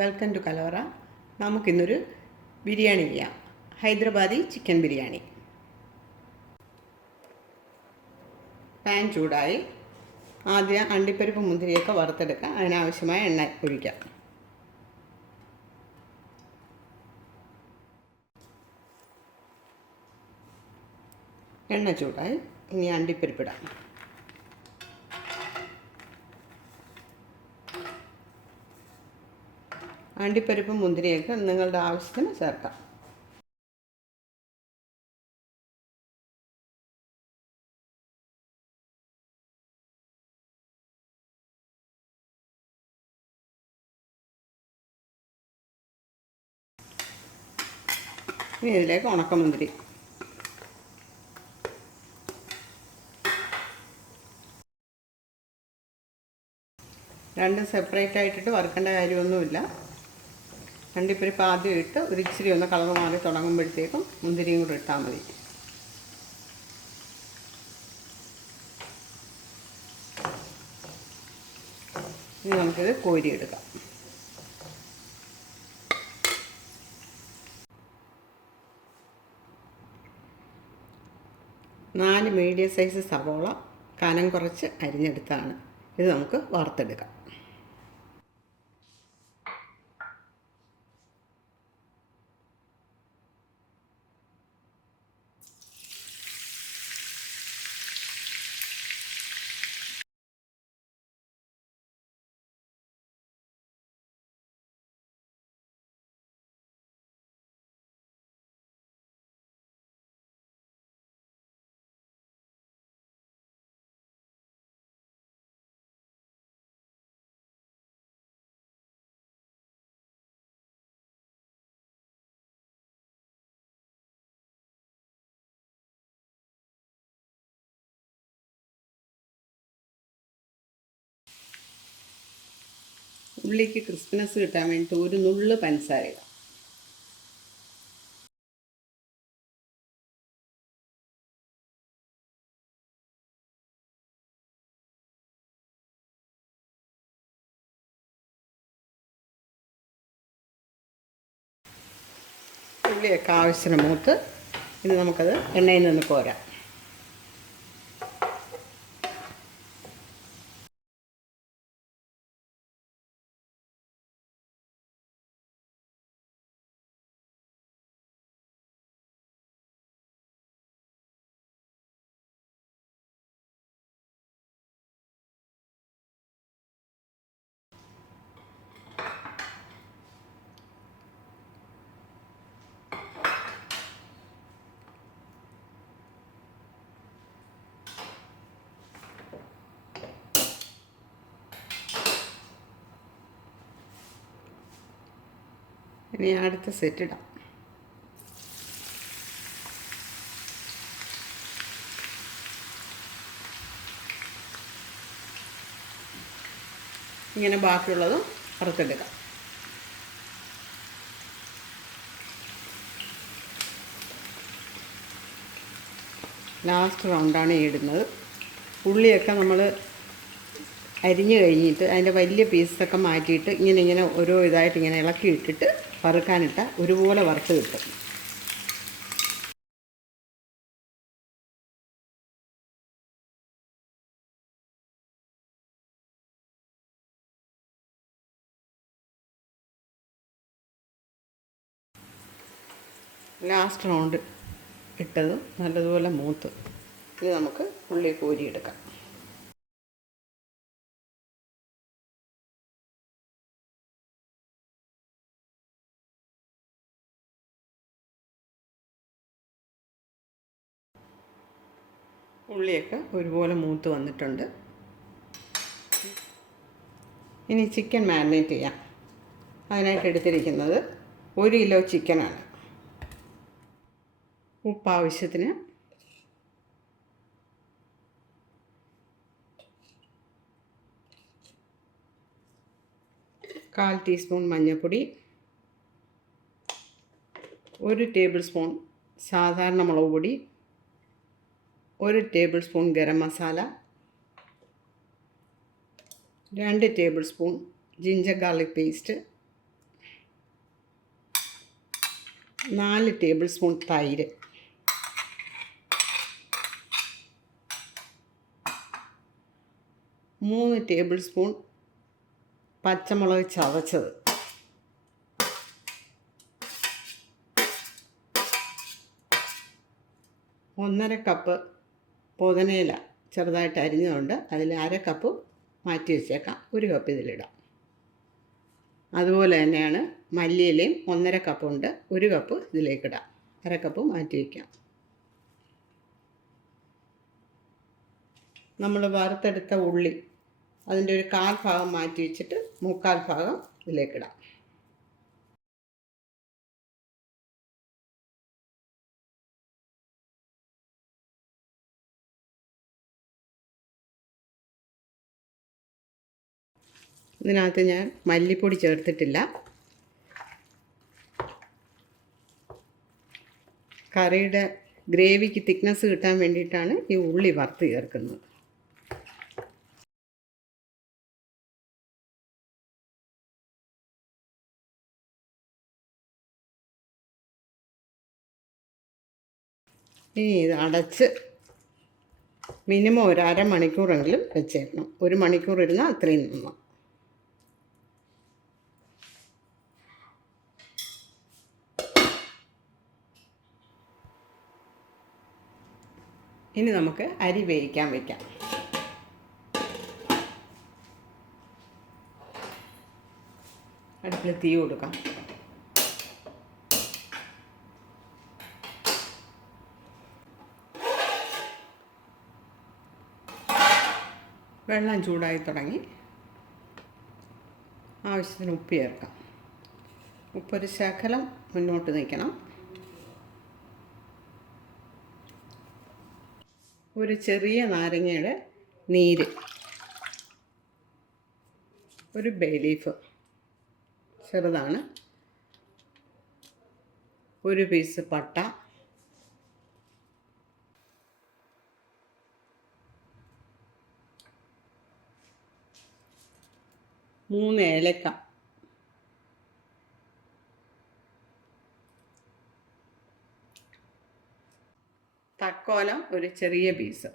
Welcome to കലവറ. നമുക്കിന്നൊരു ബിരിയാണി ചെയ്യാം. ഹൈദരാബാദി ചിക്കൻ ബിരിയാണി. പാൻ ചൂടായി. ആദ്യം അണ്ടിപ്പരിപ്പ് മുന്തിരിയൊക്കെ വറുത്തെടുക്കാം. അതിനാവശ്യമായ എണ്ണ ഒഴിക്കാം. എണ്ണ ചൂടായി. ഇനി അണ്ടിപ്പരിപ്പിടാം. അണ്ടിപ്പരിപ്പും മുന്തിരിയൊക്കെ നിങ്ങളുടെ ആവശ്യത്തിന് ചേർക്കാം. ഇനി ഇതിലേക്ക് ഉണക്കമുന്തിരി, രണ്ടും സെപ്പറേറ്റ് ആയിട്ടിട്ട് വറുക്കേണ്ട കാര്യമൊന്നുമില്ല. അണ്ടിപ്പരിപ്പ് ആദ്യം ഇട്ട് ഒരു ഇച്ചിരി ഒന്ന് കളർ മാറി തുടങ്ങുമ്പോഴത്തേക്കും മുന്തിരിയും കൂടെ ഇട്ടാൽ മതി. ഇനി നമുക്കിത് കോരിയെടുക്കാം. നാല് മീഡിയം സൈസ് സവോള കനം കുറച്ച് അരിഞ്ഞെടുത്താണ്. ഇത് നമുക്ക് വറുത്തെടുക്കാം. ഉള്ളിക്ക് ക്രിസ്പിനെസ് കിട്ടാൻ വേണ്ടിയിട്ട് ഒരു നുള്ള് പഞ്ചസാര ഇടാം. ഉള്ളിയൊക്കെ ആവശ്യത്തിന് മൂത്ത് ഇനി നമുക്കത് എണ്ണയിൽ നിന്ന് കോരാം. ഇനി അടുത്ത സെറ്റ് ഇടാം. ഇങ്ങനെ ബാക്കിയുള്ളതും വറുത്തെടുക്കാം. ലാസ്റ്റ് റൗണ്ടാണ് ഈ ഇടുന്നത്. ഉള്ളിയൊക്കെ നമ്മൾ അരിഞ്ഞു കഴിഞ്ഞിട്ട് അതിൻ്റെ വലിയ പീസൊക്കെ മാറ്റിയിട്ട് ഇങ്ങനെ ഓരോ ഇതായിട്ട് ഇങ്ങനെ ഇളക്കി ഇട്ടിട്ട് വറുക്കാനിട്ട ഒരുപോലെ വറുത്ത് കിട്ടും. ലാസ്റ്റ് റൗണ്ട് ഇട്ടതും നല്ലതുപോലെ മൂത്ത്. ഇത് നമുക്ക് ഉള്ളി കോരിയെടുക്കാം. ഉള്ളിയൊക്കെ ഒരുപോലെ മൂത്ത് വന്നിട്ടുണ്ട്. ഇനി ചിക്കൻ മാരിനേറ്റ് ചെയ്യാം. അതിനായിട്ട് എടുത്തിരിക്കുന്നത് 1 കിലോ ചിക്കനാണ്. ഉപ്പ് ആവശ്യത്തിന്, കാൽ ടീസ്പൂൺ മഞ്ഞൾപ്പൊടി, 1 ടേബിൾ സ്പൂൺ സാധാരണ മുളക് പൊടി, 1 table spoon garam masala, 2 table spoon ginger garlic paste, 4 table spoon തൈര്, 3 ടേബിൾ സ്പൂൺ പച്ചമുളക് ചതച്ചത്, 1/2 കപ്പ് പുതിനയില ചെറുതായിട്ട് അരിഞ്ഞതുകൊണ്ട് അതിൽ 1/2 കപ്പ് മാറ്റി വെച്ചേക്കാം. 1 കപ്പ് ഇതിലിടാം. അതുപോലെ തന്നെയാണ് മല്ലിയിലയും 1/2 കപ്പുണ്ട്, 1 കപ്പ് ഇതിലേക്കിടാം. 1/2 കപ്പ് മാറ്റി വയ്ക്കാം. നമ്മൾ വറുത്തെടുത്ത ഉള്ളി അതിൻ്റെ ഒരു 1/4 ഭാഗം മാറ്റി വെച്ചിട്ട് 3/4 ഭാഗം ഇതിലേക്കിടാം. ഇതിനകത്ത് ഞാൻ മല്ലിപ്പൊടി ചേർത്തിട്ടില്ല. കറിയുടെ ഗ്രേവിക്ക് തിക്നെസ് കിട്ടാൻ വേണ്ടിയിട്ടാണ് ഈ ഉള്ളി വറുത്ത് ചേർക്കുന്നത്. ഇനി ഇത് അടച്ച് മിനിമം ഒരു 1/2 മണിക്കൂറെങ്കിലും വെച്ചേക്കണം. 1 മണിക്കൂർ ഇരുന്നാൽ അത്രയും നന്നാ. ഇനി നമുക്ക് അരി വേവിക്കാൻ വയ്ക്കാം. അടുപ്പിൽ തീ കൊടുക്കാം. വെള്ളം ചൂടായി തുടങ്ങി. ആവശ്യത്തിന് ഉപ്പ് ചേർക്കാം. ഉപ്പൊരു ശകലം മുന്നോട്ട് നിൽക്കണം. ഒരു ചെറിയ നാരങ്ങയുടെ നീര്, ഒരു ബേ ലീഫ് ചെറുതാണ്, ഒരു പീസ് പട്ട, 3 ഏലക്ക, തക്കോലം ഒരു ചെറിയ പീസ്,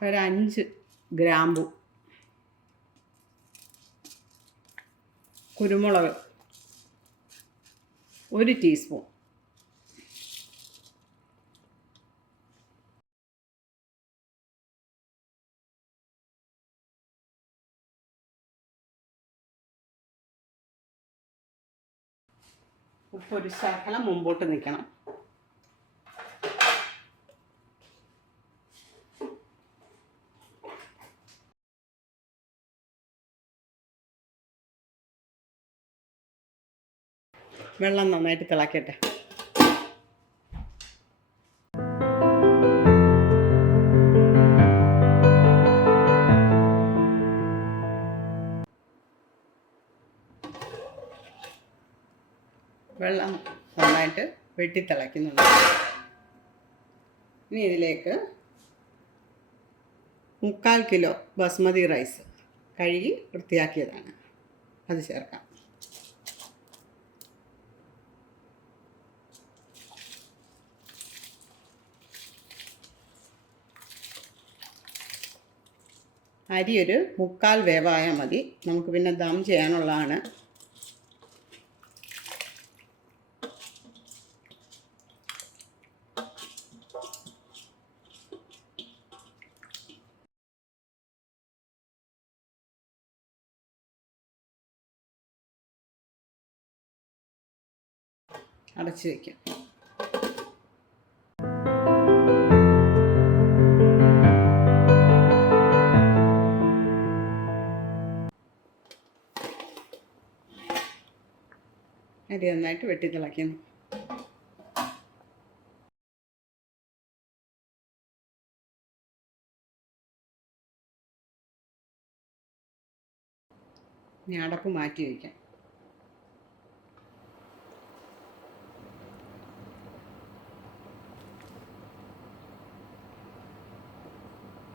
ഒരു 5 ഗ്രാമ്പു, കുരുമുളക് 1 ടീസ്പൂൺ, ഉപ്പൊരു ശകലം മുമ്പോട്ട് നിൽക്കണം. വെള്ളം നന്നായിട്ട് തിളക്കട്ടെ. വെള്ളം നന്നായിട്ട് വെട്ടിത്തിളയ്ക്കുന്നുണ്ട്. ഇനി ഇതിലേക്ക് 3/4 കിലോ ബസ്മതി റൈസ് കഴുകി വൃത്തിയാക്കിയതാണ്, അത് ചേർക്കാം. അരി ഒരു 3/4 വേവായാൽ മതി. നമുക്ക് പിന്നെ ദം ചെയ്യാനുള്ളതാണ്. അടച്ച് വയ്ക്കാം. അരി നന്നായിട്ട് വെട്ടി തിളയ്ക്കുന്നു. ഇനി അടപ്പ് മാറ്റി വയ്ക്കാം.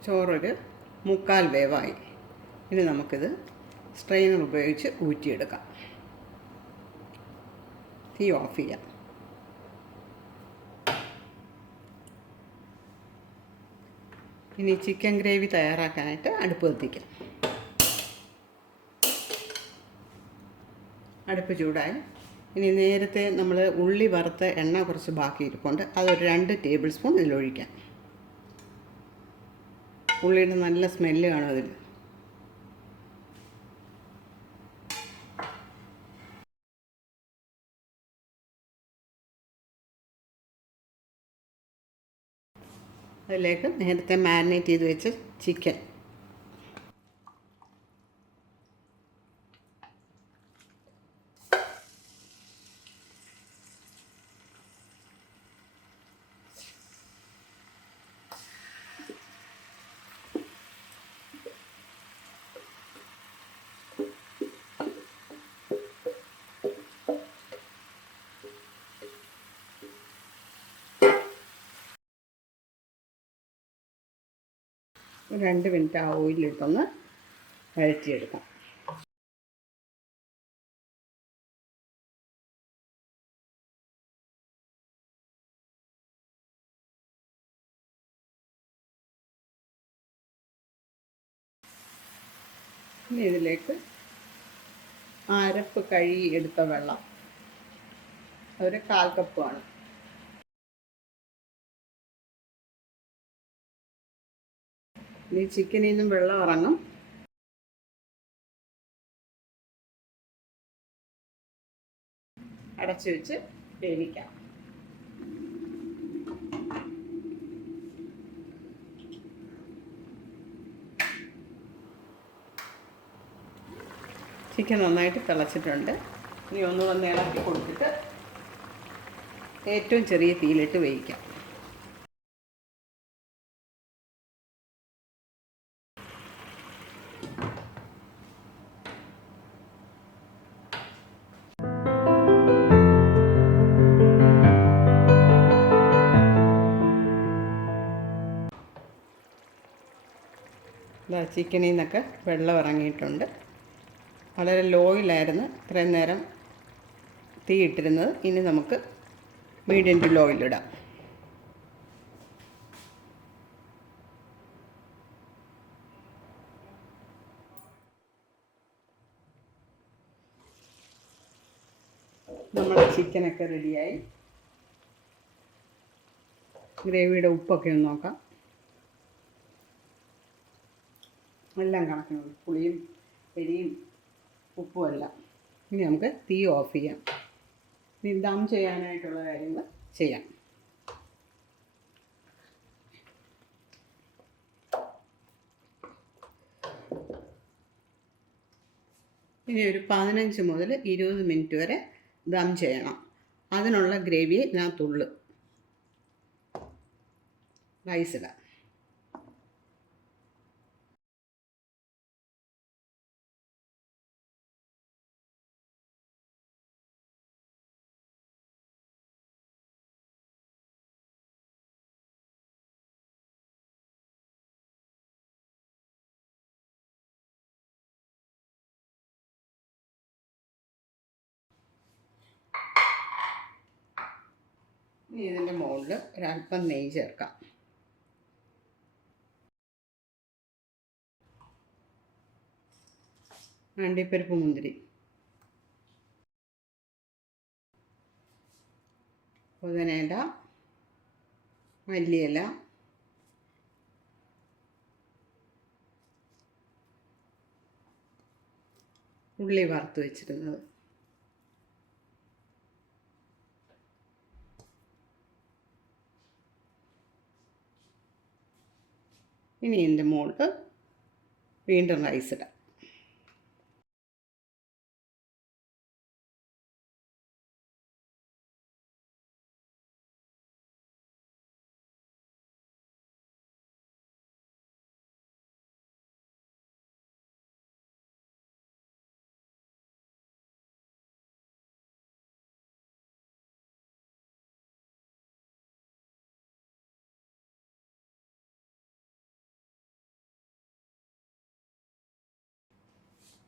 ചോറൊരു 3/4 വേവായി. ഇനി നമുക്കിത് സ്ട്രെയിനർ ഉപയോഗിച്ച് ഊറ്റിയെടുക്കാം. തീ ഓഫ് ചെയ്യാം. ഇനി ചിക്കൻ ഗ്രേവി തയ്യാറാക്കാനായിട്ട് അടുപ്പ് കത്തിക്കാം. അടുപ്പ് ചൂടായി. ഇനി നേരത്തെ നമ്മൾ ഉള്ളി വറുത്ത എണ്ണ കുറച്ച് ബാക്കി ഇരിപ്പുണ്ട്, അതൊരു 2 ടേബിൾ സ്പൂൺ ഇതിലൊഴിക്കാം. ഉള്ളിയുടെ നല്ല സ്മെല്ല് കാണും അതിൽ. അതിലേക്ക് നേരത്തെ മാരിനേറ്റ് ചെയ്ത് വെച്ച് ചിക്കൻ ഒരു 2 മിനിറ്റ് ആ ഓയിലിട്ടൊന്ന് വഴറ്റിയെടുക്കാം. ഇനി ഇതിലേക്ക് അരപ്പ് കഴുകി എടുത്ത വെള്ളം ഒരു 1/4 കപ്പാണ്. ഇനി ചിക്കനിൽ നിന്നും വെള്ളം ഇറങ്ങും. അടച്ചു വെച്ച് വേവിക്കാം. ചിക്കൻ നന്നായിട്ട് തിളച്ചിട്ടുണ്ട്. ഇനി ഒന്നുകൂടെ ഇളക്കി കൊടുത്തിട്ട് ഏറ്റവും ചെറിയ തീയിലിട്ട് വേവിക്കാം. ചിക്കനിൽ നിന്നൊക്കെ വെള്ളം ഇറങ്ങിയിട്ടുണ്ട്. വളരെ ലോയിലായിരുന്നു ഇത്രയും നേരം തീ ഇട്ടിരുന്നത്. ഇനി നമുക്ക് മീഡിയം ടു ലോയിലിടാം. നമ്മുടെ ചിക്കനൊക്കെ റെഡിയായി. ഗ്രേവിയുടെ ഉപ്പൊക്കെ ഒന്ന് നോക്കാം. എല്ലാം കണക്കിനുണ്ട്, പുളിയും എരിയും ഉപ്പും എല്ലാം. ഇനി നമുക്ക് തീ ഓഫ് ചെയ്യാം. ഇനി ദം ചെയ്യാനായിട്ടുള്ള കാര്യങ്ങൾ ചെയ്യാം. ഇനി ഒരു 15 മുതൽ 20 മിനിറ്റ് വരെ ദം ചെയ്യണം. അതിനുള്ള ഗ്രേവി ഇതിനകത്തുള്ളു. റൈസ് ഇടാം. ഇനി ഇതിൻ്റെ മുകളിൽ ഒരല്പം നെയ്യ് ചേർക്കാം. അണ്ടിപ്പരിപ്പ്, മുന്തിരി, പുതിനയില, മല്ലിയില, ഉള്ളി വറുത്ത് വെച്ചിരുന്നത്, ഇനി ഇതിൻ്റെ മുകളിൽ വീണ്ടും റൈസ് ഇടാം.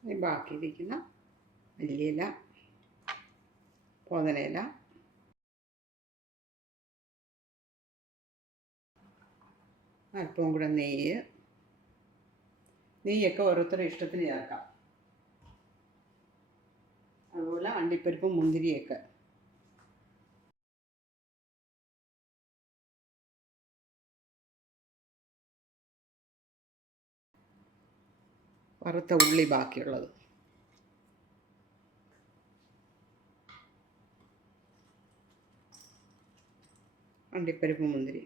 ഇനി ബാക്കിയിരിക്കുന്ന മല്ലിയില, പുതിനയില, അല്പം കൂടെ നെയ്യൊക്കെ ഓരോരുത്തരുടെ ഇഷ്ടത്തിന് ചേർക്കാം. അതുപോലെ അണ്ടിപ്പരിപ്പും മുന്തിരിയൊക്കെ. വറുത്ത ഉള്ളി ബാക്കിയുള്ളത്. അണ്ടിപ്പരിപ്പ് മുന്തിരി.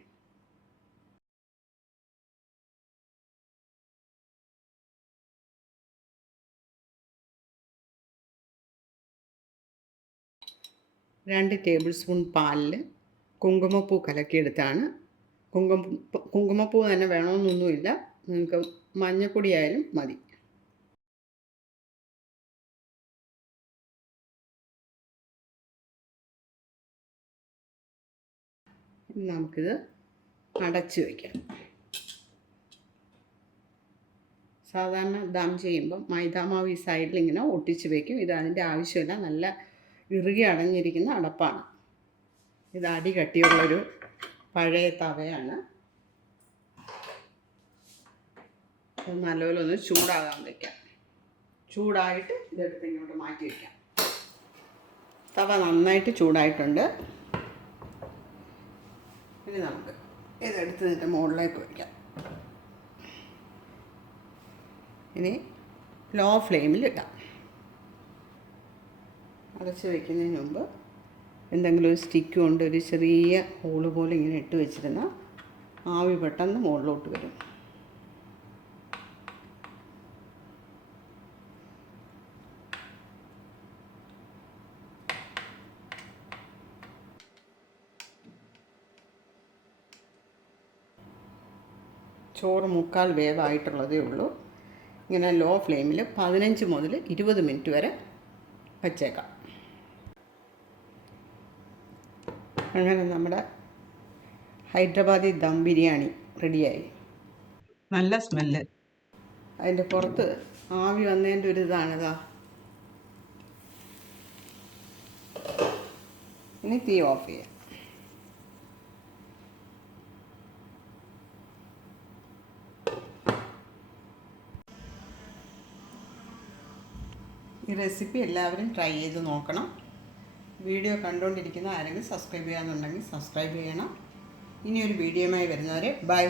രണ്ട് ടേബിൾ സ്പൂൺ പാലിൽ കുങ്കുമപ്പൂ കലക്കിയെടുത്താണ്. കുങ്കുമപ്പൂ തന്നെ വേണമെന്നൊന്നുമില്ല, നിങ്ങൾക്ക് മഞ്ഞൾപ്പൊടി ആയാലും മതി. നമുക്കിത് അടച്ച് വയ്ക്കാം. സാധാരണ ദം ചെയ്യുമ്പം മൈദാമാവ് ഈ സൈഡിൽ ഇങ്ങനെ ഒട്ടിച്ച് വയ്ക്കും. ഇത് അതിൻ്റെ ആവശ്യമില്ല, നല്ല ഇറുകി അടഞ്ഞിരിക്കുന്ന അടപ്പാണ്. ഇത് അടി കട്ടിയുള്ളൊരു പഴയ തവയാണ്. അത് നല്ലപോലെ ഒന്ന് ചൂടാകാൻ വയ്ക്കാം. ചൂടായിട്ട് ഇതെടുത്ത് ഇങ്ങോട്ട് മാറ്റി വയ്ക്കാം. തവ നന്നായിട്ട് ചൂടായിട്ടുണ്ട്. ഇനി നമുക്ക് ഇതെടുത്ത് ഇതിൻ്റെ മുകളിലേക്ക് വയ്ക്കാം. ഇനി ലോ ഫ്ലെയിമിൽ ഇടാം. അടച്ച് വയ്ക്കുന്നതിന് മുമ്പ് എന്തെങ്കിലും ഒരു സ്റ്റിക്ക് കൊണ്ട് ഒരു ചെറിയ ഹോള് പോലെ ഇങ്ങനെ ഇട്ട് വെച്ചിരുന്ന ആവി പെട്ടെന്ന് മുകളിലോട്ട് വരും. ചോറ് മുക്കാൽ വേവായിട്ടുള്ളതേ ഉള്ളൂ. ഇങ്ങനെ ലോ ഫ്ലെയിമിൽ 15 മുതൽ 20 മിനിറ്റ് വരെ വച്ചേക്കാം. അങ്ങനെ നമ്മുടെ ഹൈദരാബാദി ദം ബിരിയാണി റെഡിയായി. നല്ല സ്മെല്ല്. അതിൻ്റെ പുറത്ത് ആവി വന്നതിൻ്റെ ഒരു ഇതാണിതാ. ഇനി തീ ഓഫ് ചെയ്യാം. ഈ റെസിപ്പി എല്ലാവരും ട്രൈ ചെയ്ത് നോക്കണം. വീഡിയോ കണ്ടുകൊണ്ടിരിക്കുന്ന ആരെങ്കിലും സബ്സ്ക്രൈബ് ചെയ്യാമെന്നുണ്ടെങ്കിൽ സബ്സ്ക്രൈബ് ചെയ്യണം. ഇനിയൊരു വീഡിയോയുമായി വരുന്നവരെ ബൈ.